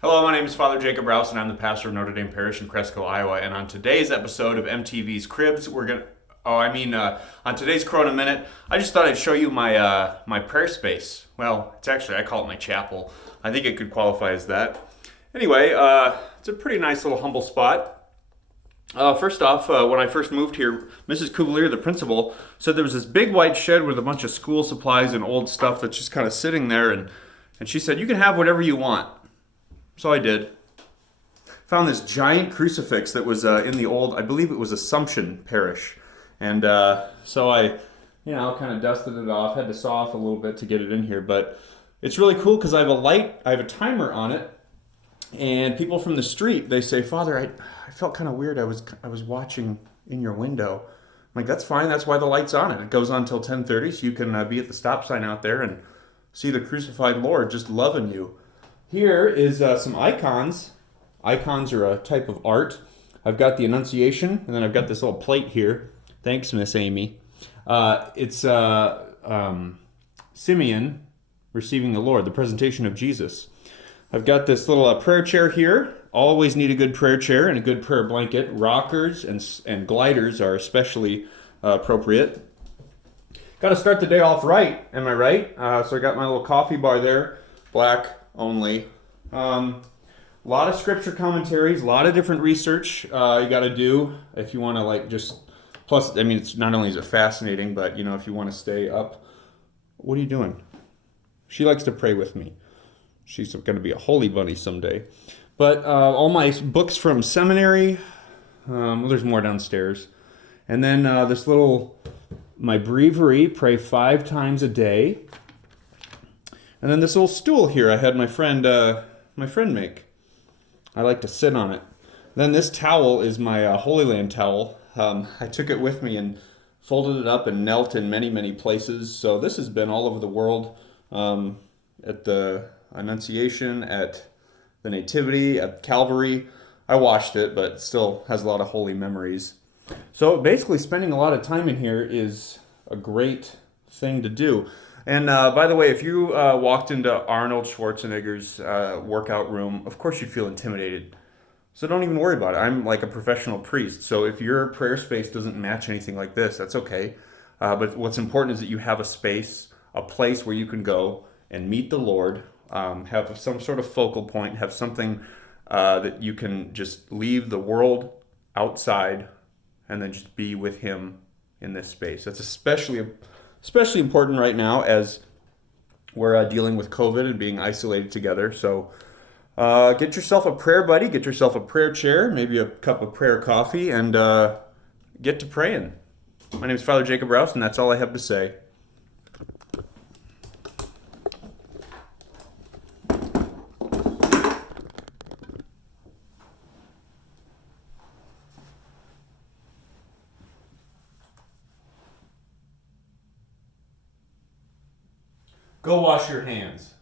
Hello, my name is Father Jacob Rouse, and I'm the pastor of Notre Dame Parish in Cresco, Iowa. And on today's episode of MTV's Cribs, on today's Corona Minute, I just thought I'd show you my prayer space. Well, I call it my chapel. I think it could qualify as that. Anyway, it's a pretty nice little humble spot. First off, when I first moved here, Mrs. Cuvalier, the principal, said there was this big white shed with a bunch of school supplies and old stuff that's just kind of sitting there, and she said, "You can have whatever you want." So I did. Found this giant crucifix that was in the old, I believe it was Assumption Parish. And so I, kind of dusted it off, had to saw off a little bit to get it in here. But it's really cool because I have a timer on it. And people from the street, they say, "Father, I felt kind of weird. I was watching in your window." I'm like, "That's fine. That's why the light's on it. It goes on until 10:30, so you can be at the stop sign out there and see the crucified Lord just loving you." Here is some icons. Icons are a type of art. I've got the Annunciation, and then I've got this little plate here. Thanks, Miss Amy. It's Simeon receiving the Lord, the presentation of Jesus. I've got this little prayer chair here. Always need a good prayer chair and a good prayer blanket. Rockers and gliders are especially appropriate. Got to start the day off right, am I right? So I got my little coffee bar there, black only. A lot of scripture commentaries, a lot of different research you got to do if you want to plus, it's not only is it fascinating, but if you want to stay up. What are you doing? She likes to pray with me. She's going to be a holy bunny someday. But all my books from seminary, there's more downstairs. And then my breviary, pray 5 times a day. And then this little stool here I had my friend make. I like to sit on it. Then this towel is my Holy Land towel. I took it with me and folded it up and knelt in many, many places. So this has been all over the world, at the Annunciation, at the Nativity, at Calvary. I washed it, but it still has a lot of holy memories. So basically spending a lot of time in here is a great thing to do. And by the way, if you walked into Arnold Schwarzenegger's workout room, of course you'd feel intimidated. So don't even worry about it. I'm like a professional priest. So if your prayer space doesn't match anything like this, that's okay. But what's important is that you have a space, a place where you can go and meet the Lord, have some sort of focal point, have something that you can just leave the world outside and then just be with Him in this space. That's especially important right now as we're dealing with COVID and being isolated together. So get yourself a prayer buddy, get yourself a prayer chair, maybe a cup of prayer coffee, and get to praying. My name is Father Jacob Rouse, and that's all I have to say. Go wash your hands.